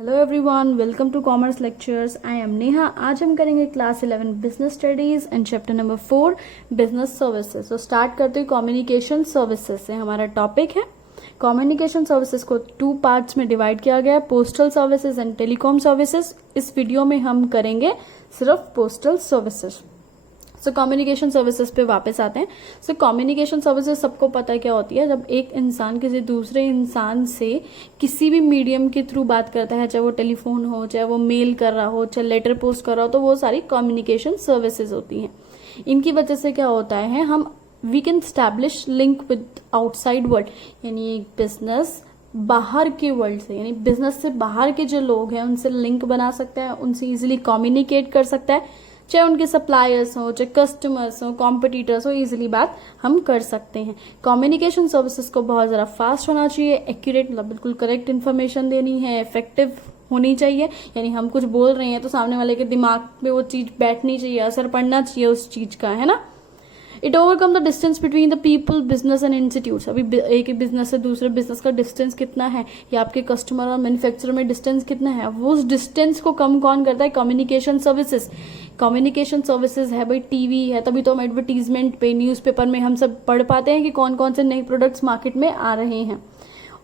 Hello everyone, welcome to commerce lectures. I am Neha. आज हम करेंगे class 11 business studies and chapter number 4 business services. तो start करते हैं कम्युनिकेशन सर्विसेज से। हमारा टॉपिक है कम्युनिकेशन सर्विसेज को 2 पार्ट्स में डिवाइड किया गया है, postal services and telecom services. इस वीडियो में हम करेंगे सिर्फ postal services. So communication services पे वापस आते हैं। सो कम्युनिकेशन सर्विसेज सबको पता है क्या होती है। जब एक इंसान किसी दूसरे इंसान से किसी भी मीडियम के थ्रू बात करता है, चाहे वो टेलीफोन हो, चाहे वो मेल कर रहा हो, चाहे लेटर पोस्ट कर रहा हो, तो वो सारी कम्युनिकेशन सर्विसेज होती हैं। इनकी वजह से क्या होता है, हम we can establish link with outside world, यानी एक बिजनेस बाहर के वर्ल्ड से, यानी बिजनेस से बाहर के जो लोग हैं उनसे लिंक बना सकता है, उनसे इजिली कम्युनिकेट कर सकता है, चाहे उनके सप्लायर्स हो, चाहे कस्टमर्स हो, कॉम्पिटिटर्स हो, इजिली बात हम कर सकते हैं। कम्युनिकेशन सर्विसेज को बहुत ज़रा फास्ट होना चाहिए, एक्यूरेट मतलब बिल्कुल करेक्ट इन्फॉर्मेशन देनी है, इफेक्टिव होनी चाहिए। यानी हम कुछ बोल रहे हैं तो सामने वाले के दिमाग में वो चीज़ बैठनी चाहिए, असर पड़ना चाहिए उस चीज़ का, है ना। It overcome the distance between the people, business and institutes. अभी एक ही बिजनेस से दूसरे बिजनेस का डिस्टेंस कितना है, या आपके कस्टमर और मैन्युफैक्चरर में डिस्टेंस कितना है, वो उस डिस्टेंस को कम कौन करता है, कम्युनिकेशन सर्विसेज। कम्युनिकेशन सर्विसेज है भाई, टीवी है, तभी तो हम एडवर्टीजमेंट पे, न्यूज़पेपर में हम सब पढ़ पाते हैं कि कौन कौन से नए प्रोडक्ट्स मार्केट में आ रहे हैं।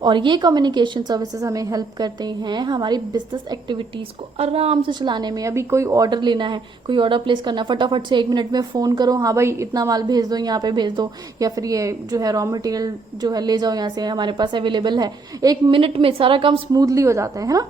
और ये कम्युनिकेशन सर्विसेज हमें हेल्प करते हैं हमारी बिजनेस एक्टिविटीज को आराम से चलाने में। अभी कोई ऑर्डर लेना है, कोई ऑर्डर प्लेस करना है, फटाफट से 1 मिनट में फोन करो, हाँ भाई इतना माल भेज दो, यहाँ पे भेज दो, या फिर ये जो है रॉ मटेरियल जो है ले जाओ यहाँ से, हमारे पास अवेलेबल है। 1 मिनट में सारा काम स्मूथली हो जाता है ना।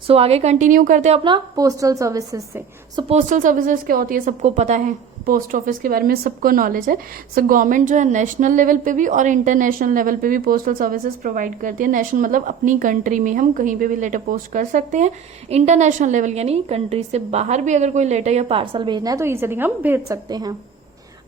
सो आगे कंटिन्यू करते हैं अपना पोस्टल सर्विसेज से। सो पोस्टल सर्विसेज क्या होती है सबको पता है, पोस्ट ऑफिस के बारे में सबको नॉलेज है। सो गवर्नमेंट जो है नेशनल लेवल पे भी और इंटरनेशनल लेवल पे भी पोस्टल सर्विसेज प्रोवाइड करती है। नेशनल मतलब अपनी कंट्री में हम कहीं पे भी लेटर पोस्ट कर सकते हैं। इंटरनेशनल लेवल यानी कंट्री से बाहर भी अगर कोई लेटर या पार्सल भेजना है तो इजिली हम भेज सकते हैं।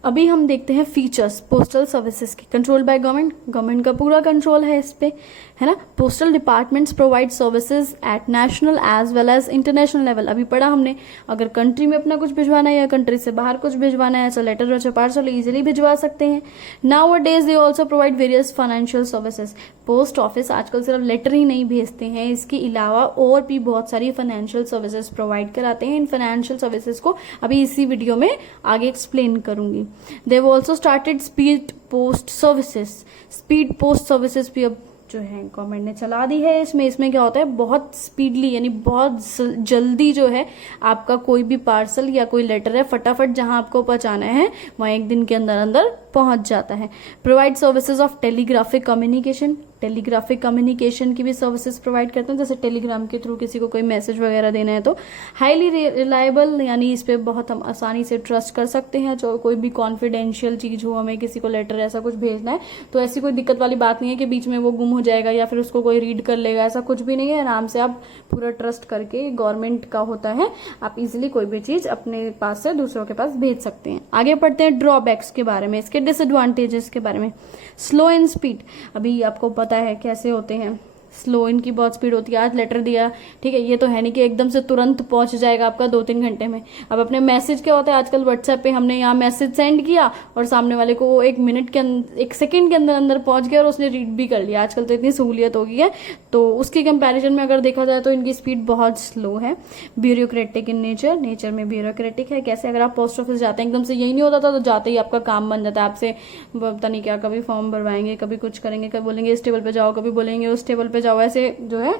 अभी हम देखते हैं फीचर्स पोस्टल सर्विसेज की। कंट्रोल बाय गवर्नमेंट, गवर्नमेंट का पूरा कंट्रोल है इस पे, है ना। Postal departments provide services at national as well as international level. अभी पढ़ा हमने, अगर कंट्री में अपना कुछ भिजवाना है या कंट्री से बाहर कुछ भिजवाना है, तो लेटर और पार्सल इजिली भिजवा सकते हैं। Now a days they also provide various financial services. Post office आजकल सिर्फ लेटर ही नहीं भेजते हैं, इसके अलावा और भी बहुत सारी फाइनेंशियल सर्विसेज प्रोवाइड कराते हैं। इन फाइनेंशियल सर्विसेज को अभी इसी वीडियो में आगे एक्सप्लेन करूंगी। They have also started speed post services. Speed post services भी अब जो है गवर्नमेंट ने चला दी है। इसमें क्या होता है, बहुत स्पीडली यानी बहुत जल्दी जो है आपका कोई भी पार्सल या कोई लेटर है, फटाफट जहां आपको पहुंचाना है वहां 1 दिन के अंदर अंदर पहुंच जाता है। Provide services of telegraphic communication. Telegraphic communication की भी सर्विसेज प्रोवाइड करते हैं, जैसे टेलीग्राम के थ्रू किसी को कोई मैसेज वगैरह देना है तो हाईली रिलायबल, यानी इस पे बहुत हम आसानी से ट्रस्ट कर सकते हैं। जो कोई भी कॉन्फिडेंशियल चीज हो, हमें किसी को लेटर ऐसा कुछ भेजना है तो ऐसी कोई दिक्कत वाली बात नहीं है कि बीच में वो गुम हो जाएगा या फिर उसको कोई रीड कर लेगा, ऐसा कुछ भी नहीं है। आराम से आप पूरा ट्रस्ट करके, गवर्नमेंट का होता है, आप इजिली कोई भी चीज अपने पास से दूसरों के पास भेज सकते हैं। आगे पढ़ते हैं ड्रॉबैक्स के बारे में, इसके डिसएडवांटेजेस के बारे में। स्लो इन स्पीड, अभी आपको पता है कैसे होते हैं, स्लो इनकी बहुत स्पीड होती है। आज लेटर दिया, ठीक है, ये तो है नहीं कि एकदम से तुरंत पहुंच जाएगा आपका 2-3 घंटे में। अब अपने मैसेज क्या होता है, आजकल व्हाट्सएप पे हमने यहाँ मैसेज सेंड किया और सामने वाले को 1 सेकंड के अंदर अंदर पहुंच गया और उसने रीड भी कर लिया। आजकल तो इतनी सहूलियत हो गई है, तो उसके कंपैरिजन में अगर देखा जाए तो इनकी स्पीड बहुत स्लो है। ब्यूरोक्रेटिक इन नेचर में ब्यूरोक्रेटिक है। कैसे, अगर आप पोस्ट ऑफिस जाते हैं एकदम से यही नहीं होता था, तो जाते ही आपका काम बन जाता है। आपसे पता नहीं क्या, कभी फॉर्म भरवाएंगे, कभी कुछ करेंगे, कभी बोलेंगे इस टेबल पे जाओ, कभी बोलेंगे उस टेबल पे जाओ। ऐसे जो है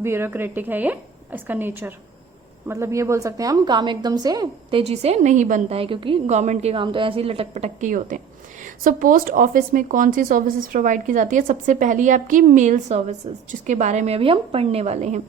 ब्यूरोक्रेटिक है ये इसका नेचर। मतलब ये बोल सकते हैं हम, काम एकदम से तेजी से नहीं बनता है, क्योंकि गवर्नमेंट के काम तो ऐसे ही लटक पटक के ही होते हैं। सो पोस्ट ऑफिस में कौन सी सर्विसेज प्रोवाइड की जाती है, सबसे पहली आपकी मेल सर्विसेज, जिसके बारे में अभी हम पढ़ने वाले हैं।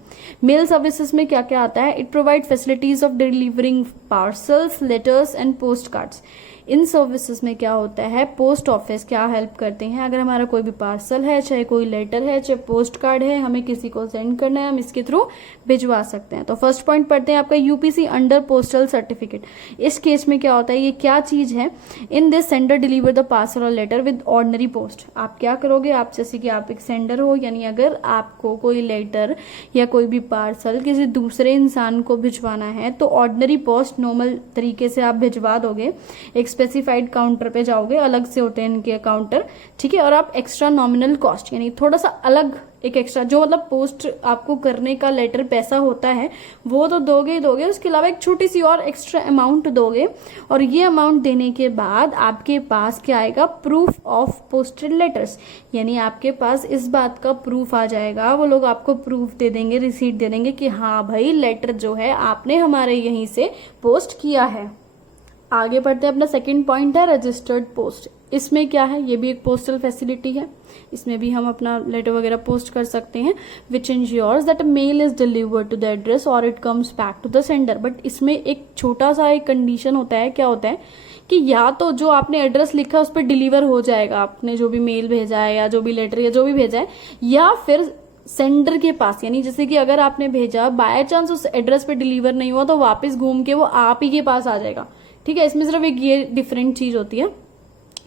मेल सर्विसेज में क्या क्या आता है, it provide facilities of delivering parcels, letters and post cards. In services में क्या होता है, पोस्ट ऑफिस क्या हेल्प करते हैं, अगर हमारा कोई भी पार्सल है, चाहे कोई लेटर है, चाहे पोस्ट कार्ड है, हमें किसी को सेंड करना है, हम इसके थ्रू भिजवा सकते हैं। तो फर्स्ट पॉइंट पढ़ते हैं आपका यूपीसी अंडर पोस्टल सर्टिफिकेट। इस केस में क्या होता है, ये क्या चीज है, in this sender deliver the parcel और लेटर विद ऑर्डिनरी पोस्ट। आप क्या करोगे, आप जैसे कि आप एक सेंडर हो, यानी अगर आपको कोई लेटर या कोई भी पार्सल किसी दूसरे इंसान को भिजवाना है तो ऑर्डिनरी पोस्ट नॉर्मल तरीके से आप भिजवा दोगे। एक स्पेसिफाइड काउंटर पे जाओगे, अलग से होते हैं इनके काउंटर, ठीक है, और आप एक्स्ट्रा नॉमिनल कॉस्ट यानी थोड़ा सा अलग एक एक्स्ट्रा जो मतलब पोस्ट आपको करने का लेटर पैसा होता है वो तो दोगे ही दोगे, उसके अलावा एक छोटी सी और एक्स्ट्रा अमाउंट दोगे। और ये अमाउंट देने के बाद आपके पास क्या आएगा, प्रूफ ऑफ पोस्टेड लेटर्स, यानी आपके पास इस बात का प्रूफ आ जाएगा। वो लोग आपको प्रूफ दे देंगे, रिसीट दे देंगे कि हाँ भाई लेटर जो है आपने हमारे यहीं से पोस्ट किया है। आगे बढ़ते हैं, अपना सेकंड पॉइंट है रजिस्टर्ड पोस्ट। इसमें क्या है, ये भी एक पोस्टल फैसिलिटी है, इसमें भी हम अपना लेटर वगैरह पोस्ट कर सकते हैं। Which ensures that mail is delivered to the address और it comes back to the sender. But इसमें एक छोटा सा एक कंडीशन होता है, क्या होता है कि या तो जो आपने एड्रेस लिखा है उस पर डिलीवर हो जाएगा, आपने जो भी मेल भेजा है या जो भी लेटर या जो भी भेजा है, या फिर सेंडर के पास, यानी जैसे कि अगर आपने भेजा बाय चांस उस एड्रेस पे डिलीवर नहीं हुआ तो वापस घूम के वो आप ही के पास आ जाएगा। ठीक है, इसमें सिर्फ एक ये डिफरेंट चीज होती है।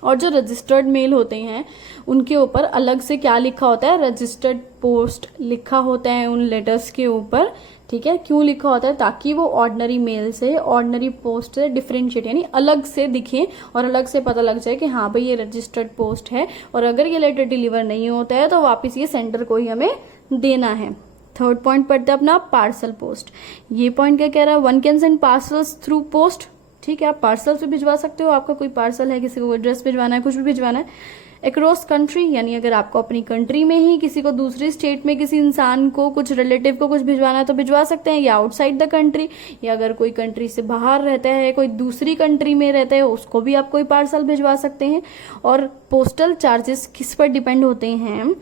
और जो रजिस्टर्ड मेल होते हैं उनके ऊपर अलग से क्या लिखा होता है, रजिस्टर्ड पोस्ट लिखा होता है उन लेटर्स के ऊपर। ठीक है, क्यों लिखा होता है, ताकि वो ऑर्डिनरी मेल से, ऑर्डिनरी पोस्ट से डिफरेंशिएट यानी अलग से दिखे और अलग से पता लग जाए कि हाँ भाई ये रजिस्टर्ड पोस्ट है, और अगर ये लेटर डिलीवर नहीं होता है तो वापिस ये सेंडर को ही हमें देना है। थर्ड पॉइंट पढ़ते हैं अपना पार्सल पोस्ट। ये पॉइंट क्या कह रहा है, one can send parcels through post. ठीक है, आप पार्सल से भिजवा सकते हो, आपका कोई पार्सल है, किसी को ड्रेस भिजवाना है, कुछ भी भिजवाना है। अक्रॉस कंट्री, यानी अगर आपको अपनी कंट्री में ही किसी को दूसरी स्टेट में किसी इंसान को, कुछ रिलेटिव को कुछ भिजवाना है तो भिजवा सकते हैं, या आउटसाइड द कंट्री, या अगर कोई कंट्री से बाहर रहता है, कोई दूसरी कंट्री में रहता है, उसको भी आप कोई पार्सल भिजवा सकते हैं। और पोस्टल चार्जेस किस पर डिपेंड होते हैं,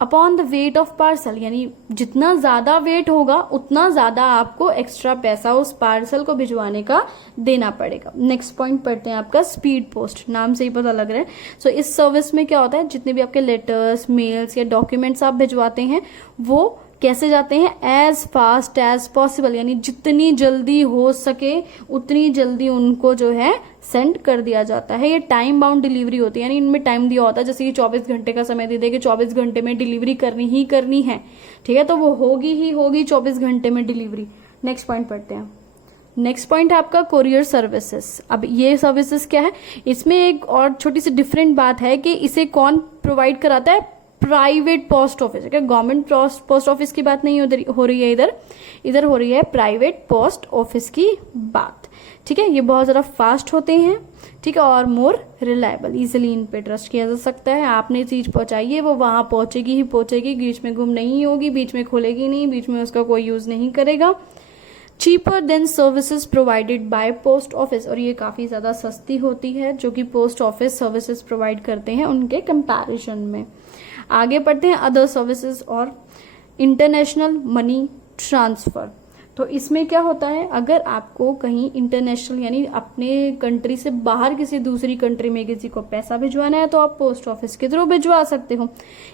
upon the weight of parcel, यानी जितना ज्यादा वेट होगा उतना ज्यादा आपको एक्स्ट्रा पैसा उस पार्सल को भिजवाने का देना पड़ेगा। नेक्स्ट पॉइंट पढ़ते हैं आपका स्पीड पोस्ट, नाम से ही पता लग रहा है। सो इस सर्विस में क्या होता है, जितने भी आपके लेटर्स, मेल्स या डॉक्यूमेंट्स आप भिजवाते हैं वो कैसे जाते हैं, एज फास्ट एज पॉसिबल, यानी जितनी जल्दी हो सके उतनी जल्दी उनको जो है सेंड कर दिया जाता है। ये टाइम बाउंड डिलीवरी होती है, यानी इनमें टाइम दिया होता है, जैसे कि 24 घंटे का समय दे दे कि 24 घंटे में डिलीवरी करनी ही करनी है। ठीक है, तो वो होगी ही होगी 24 घंटे में डिलीवरी। नेक्स्ट पॉइंट पढ़ते हैं। नेक्स्ट पॉइंट है आपका कोरियर सर्विसेज। अब ये सर्विसेज क्या है, इसमें एक और छोटी सी डिफरेंट बात है कि इसे कौन प्रोवाइड कराता है, प्राइवेट पोस्ट ऑफिस। क्या गवर्नमेंट पोस्ट ऑफिस की बात नहीं हो रही है, इधर हो रही है प्राइवेट पोस्ट ऑफिस की बात। ठीक है, ये बहुत ज्यादा फास्ट होते हैं, ठीक है, और मोर रिलायबल, इजिली इन पे ट्रस्ट किया जा सकता है। आपने चीज पहुंचाई है वो वहां पहुंचेगी ही पहुंचेगी, बीच में गुम नहीं होगी, बीच में खोलेगी नहीं, बीच में उसका कोई यूज नहीं करेगा। Cheaper than services provided by post office, और ये काफी ज्यादा सस्ती होती है जो कि पोस्ट ऑफिस सर्विसेज प्रोवाइड करते हैं उनके कंपैरिजन में। आगे बढ़ते हैं अदर सर्विसेज और इंटरनेशनल मनी ट्रांसफर। तो इसमें क्या होता है, अगर आपको कहीं इंटरनेशनल यानी अपने कंट्री से बाहर किसी दूसरी कंट्री में किसी को पैसा भिजवाना है तो आप पोस्ट ऑफिस के थ्रू भिजवा सकते हो।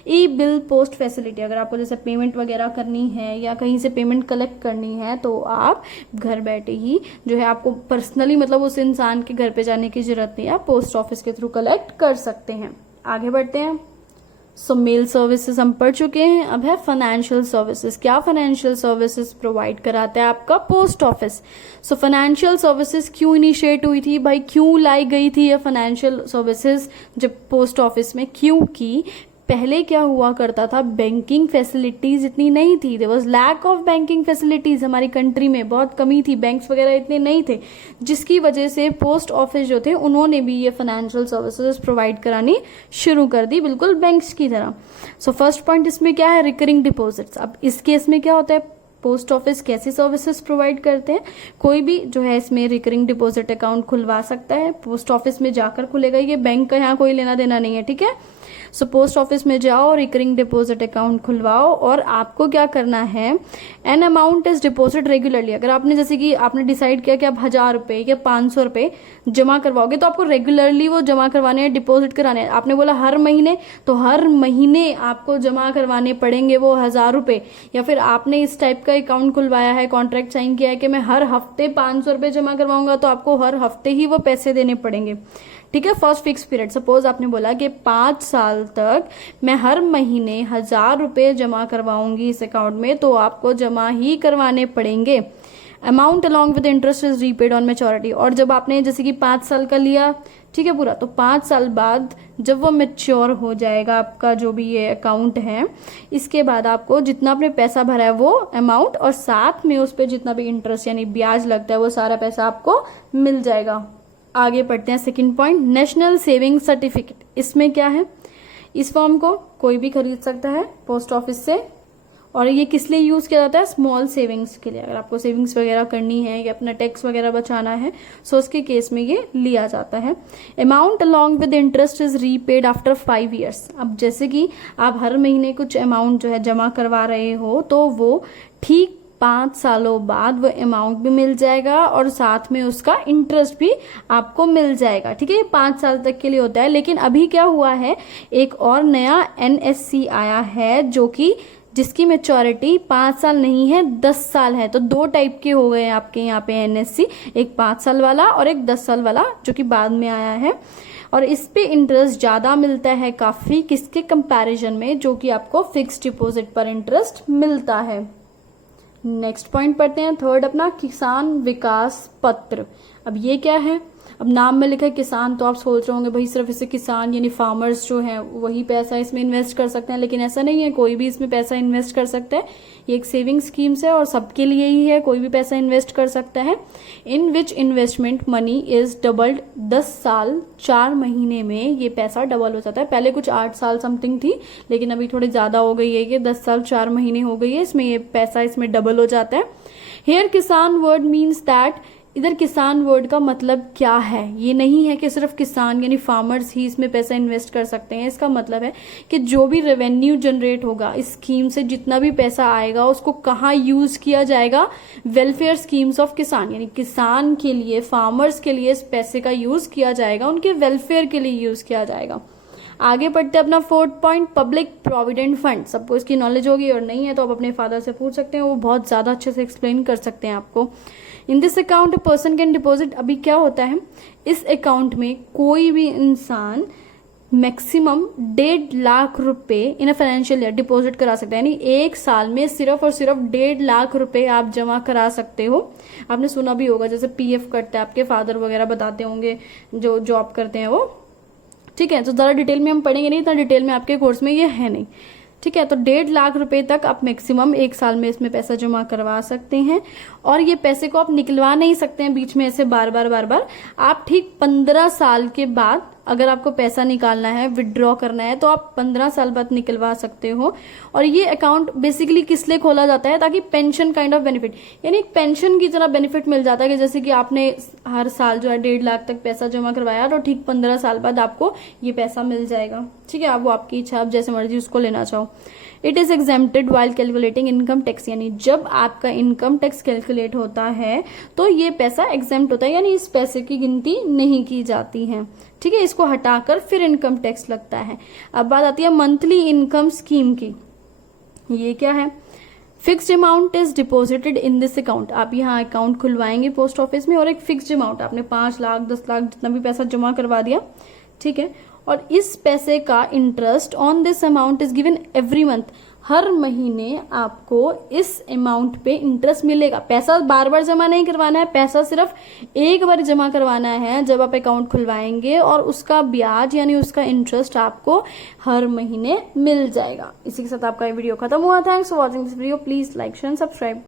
ई बिल पोस्ट फैसिलिटी, अगर आपको जैसे पेमेंट वगैरह करनी है या कहीं से पेमेंट कलेक्ट करनी है तो आप घर बैठे ही जो है, आपको पर्सनली मतलब उस इंसान के घर पे जाने की जरूरत नहीं है, आप पोस्ट ऑफिस के थ्रू कलेक्ट कर सकते हैं। आगे बढ़ते हैं। सो मेल सर्विसेज हम पढ़ चुके हैं, अब है फाइनेंशियल सर्विसेज। क्या फाइनेंशियल सर्विसेज प्रोवाइड कराता है आपका post office. So financial services क्यों इनिशिएट हुई थी भाई, क्यों लाई गई थी ये फाइनेंशियल सर्विसेज जब पोस्ट ऑफिस में, क्योंकि पहले क्या हुआ करता था, बैंकिंग फैसिलिटीज इतनी नहीं थी, there was lack of banking facilities, हमारी कंट्री में बहुत कमी थी, बैंक्स वगैरह इतने नहीं थे, जिसकी वजह से पोस्ट ऑफिस जो थे उन्होंने भी ये फाइनेंशियल सर्विसेज प्रोवाइड करानी शुरू कर दी, बिल्कुल बैंक्स की तरह। सो फर्स्ट पॉइंट इसमें क्या है, रिकरिंग डिपॉजिट्स। अब इस केस में क्या होता है, पोस्ट ऑफिस कैसी सर्विसेज प्रोवाइड करते हैं, कोई भी जो है इसमें रिकरिंग डिपॉजिट अकाउंट खुलवा सकता है, पोस्ट ऑफिस में जाकर खुलेगा, ये बैंक का यहाँ कोई लेना देना नहीं है। ठीक है, सो पोस्ट ऑफिस में जाओ, रिकरिंग डिपॉजिट अकाउंट खुलवाओ, और आपको क्या करना है, an amount is deposit regularly. अगर आपने जैसे कि आपने डिसाइड किया कि आप 1000 रुपए या 500 रुपए जमा करवाओगे तो आपको रेगुलरली वो जमा करवाने हैं, डिपॉजिट कराने हैं। आपने बोला हर महीने, तो हर महीने आपको जमा करवाने पड़ेंगे वो 1000 रुपए। या फिर आपने इस टाइप का अकाउंट खुलवाया है, कॉन्ट्रैक्ट साइन किया है कि मैं हर हफ्ते 500 रुपए जमा करवाऊंगा, तो आपको हर हफ्ते ही वो पैसे देने पड़ेंगे। ठीक है, फर्स्ट फिक्स पीरियड, सपोज आपने बोला कि 5 साल तक मैं हर महीने 1000 रुपए जमा करवाऊंगी इस अकाउंट में, तो आपको जमा ही करवाने पड़ेंगे। Amount along with interest is repaid on maturity, और जब आपने जैसे कि 5 साल का लिया, ठीक है पूरा। तो 5 साल बाद जब वो मैच्योर हो जाएगा आपका जो भी ये अकाउंट है, इसके बाद आपको जितना आपने पैसा भरा है वो अमाउंट और साथ में उस पर जितना भी इंटरेस्ट यानी ब्याज लगता है वो सारा पैसा आपको मिल जाएगा। आगे पढ़ते हैं second point, national saving certificate. इसमें क्या है, इस फॉर्म को कोई भी खरीद सकता है पोस्ट ऑफिस से, और ये किस लिए यूज किया जाता है, स्मॉल सेविंग्स के लिए। अगर आपको सेविंग्स वगैरह करनी है या अपना टैक्स वगैरह बचाना है सो उसके केस में ये लिया जाता है। Amount along with interest is repaid after 5 years. अब जैसे कि आप हर महीने कुछ अमाउंट जो है जमा करवा रहे हो तो वो ठीक 5 सालों बाद वो अमाउंट भी मिल जाएगा और साथ में उसका इंटरेस्ट भी आपको मिल जाएगा। ठीक है, ये 5 साल तक के लिए होता है। लेकिन अभी क्या हुआ है, एक और नया NSC आया है जो कि जिसकी मेच्योरिटी 5 साल नहीं है 10 साल है। तो 2 टाइप के हो गए आपके यहाँ पे NSC, एक 5 साल वाला और एक 10 साल वाला जो कि बाद में आया है। और इस पे इंटरेस्ट ज्यादा मिलता है काफी, किसके कंपैरिजन में, जो कि आपको फिक्स डिपॉजिट पर इंटरेस्ट मिलता है। नेक्स्ट पॉइंट पढ़ते हैं, थर्ड अपना किसान विकास पत्र। अब ये क्या है, अब नाम में लिखा है किसान तो आप सोच रहे होंगे भाई सिर्फ इसे किसान यानी फार्मर्स जो हैं वही पैसा इसमें इन्वेस्ट कर सकते हैं, लेकिन ऐसा नहीं है, कोई भी इसमें पैसा इन्वेस्ट कर सकता है। ये एक सेविंग स्कीम्स है और सबके लिए ही है, कोई भी पैसा इन्वेस्ट कर सकता है। इन विच इन्वेस्टमेंट मनी इज डबल्ड, 10 साल 4 महीने में ये पैसा डबल हो जाता है। पहले कुछ 8 साल समथिंग थी, लेकिन अभी थोड़ी ज्यादा हो गई है, ये 10 साल 4 महीने हो गई है, इसमें ये पैसा इसमें डबल हो जाता है। हेयर किसान वर्ड मीन्स दैट, इधर किसान वर्ड का मतलब क्या है, ये नहीं है कि सिर्फ किसान यानी फार्मर्स ही इसमें पैसा इन्वेस्ट कर सकते हैं। इसका मतलब है कि जो भी रेवेन्यू जनरेट होगा इस स्कीम से, जितना भी पैसा आएगा उसको कहाँ यूज किया जाएगा, वेलफेयर स्कीम्स ऑफ किसान, यानी किसान के लिए, फार्मर्स के लिए इस पैसे का यूज किया जाएगा, उनके वेलफेयर के लिए यूज किया जाएगा। आगे बढ़ते अपना 4th point, public provident fund. सबको इसकी नॉलेज होगी और नहीं है तो आप अपने फादर से पूछ सकते हैं, वो बहुत ज्यादा अच्छे से एक्सप्लेन कर सकते हैं आपको। In this account person can deposit, अभी क्या होता है, इस अकाउंट में कोई भी इंसान मैक्सिमम 1.5 लाख रुपए इन अ फाइनेंशियल ईयर डिपॉजिट करा सकता है, यानी एक साल में सिर्फ और सिर्फ 1.5 लाख रुपए आप जमा करा सकते हो। आपने सुना भी होगा जैसे PF कटता है, आपके फादर वगैरह बताते होंगे जो जॉब करते हैं वो। ठीक है, तो ज्यादा डिटेल में हम पढ़ेंगे नहीं, इतना डिटेल में आपके कोर्स में ये है नहीं। ठीक है, तो 1.5 लाख रुपए तक आप मैक्सिमम एक साल में इसमें पैसा जमा करवा सकते हैं, और ये पैसे को आप निकलवा नहीं सकते हैं बीच में ऐसे बार बार। आप ठीक 15 साल के बाद अगर आपको पैसा निकालना है, विड्रॉ करना है, तो आप 15 साल बाद निकलवा सकते हो। और ये अकाउंट बेसिकली किस लिए खोला जाता है, ताकि पेंशन काइंड ऑफ बेनिफिट, यानी एक पेंशन की तरह बेनिफिट मिल जाता है कि जैसे कि आपने हर साल जो है 1.5 लाख तक पैसा जमा करवाया तो ठीक 15 साल बाद आपको ये पैसा मिल जाएगा। ठीक है, आप वो आपकी इच्छा, आप जैसे मर्जी उसको लेना चाहो। It is exempted while calculating income tax, यानी जब आपका इनकम टैक्स कैलकुलेट होता है तो ये पैसा एग्जेम्प्ट होता है, यानी इस पैसे की गिनती नहीं की जाती है। ठीक है, इसको हटाकर फिर इनकम टैक्स लगता है। अब बात आती है मंथली इनकम स्कीम की। ये क्या है, fixed amount is deposited in this account. आप यहाँ अकाउंट खुलवाएंगे पोस्ट ऑफिस में और एक फिक्स्ड अमाउंट, आपने 5 लाख 10 लाख जितना भी पैसा जमा करवा दिया, ठीक है, और इस पैसे का interest on this amount is given every month. हर महीने आपको इस अमाउंट पे इंटरेस्ट मिलेगा। पैसा बार बार जमा नहीं करवाना है, पैसा सिर्फ एक बार जमा करवाना है जब आप अकाउंट खुलवाएंगे, और उसका ब्याज यानी उसका इंटरेस्ट आपको हर महीने मिल जाएगा। इसी के साथ आपका ये वीडियो खत्म हुआ। Thanks for watching this video, please like share and subscribe.